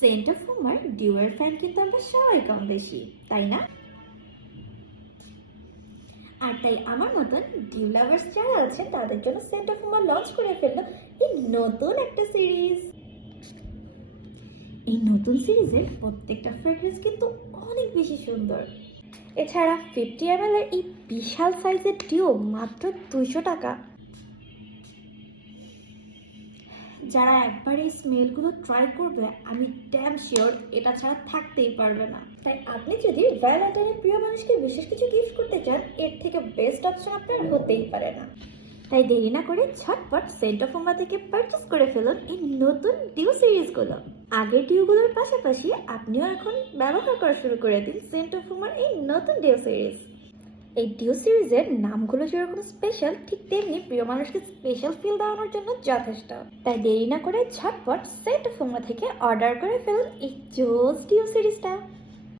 Saint of homer ডিউয়ের fan কিন্তু আমরা সবাই কম বেশি, তাই না? আর তাই আমার মতন ডিউ লাভার্স যারা আছেন তাদের জন্য সেন্ট অফ হুমার লঞ্চ করে ফেললো এই নতুন একটা সিরিজ। এই নতুন সিরিজের প্রত্যেকটা ফ্রেগ্রেন্স কিন্তু অনেক বেশি সুন্দর। এছাড়া 50 ml এর এই বিশাল সাইজের ডিউ মাত্র 200 টাকা। যারা একবার এই স্মেলগুলো ট্রাই করবে আমি ড্যাম শিওর এটা ছাড়া থাকতেই পারবে না। তাই আপনি যদি ভ্যালেন্টাইনের প্রিয় মানুষকে বিশেষ কিছু গিফট করতে চান, এর থেকে বেস্ট অপশন আপনার হতেই পারে না। তাই দেরি না করে ঝটপট সেন্ট অফ হুমা থেকে পারচেস করে ফেলুন এই নতুন ডিউ সিরিজগুলো। আগের ডিউগুলোর পাশাপাশি আপনিও এখন ব্যবহার করা শুরু করে দিন সেন্ট অফ হুমার এই নতুন ডিউ সিরিজ। এই ডিউ সিরিজের নামগুলো যেরকম স্পেশাল, ঠিক তেমনি প্রিয় মানুষকে স্পেশাল ফিল দেওয়ানোর জন্য যথেষ্ট। তাই দেরি না করে ঝটপট সেন্ট অফ হুমা থেকে অর্ডার করে ফেলুন এই জোস ডিউ সিরিজটা।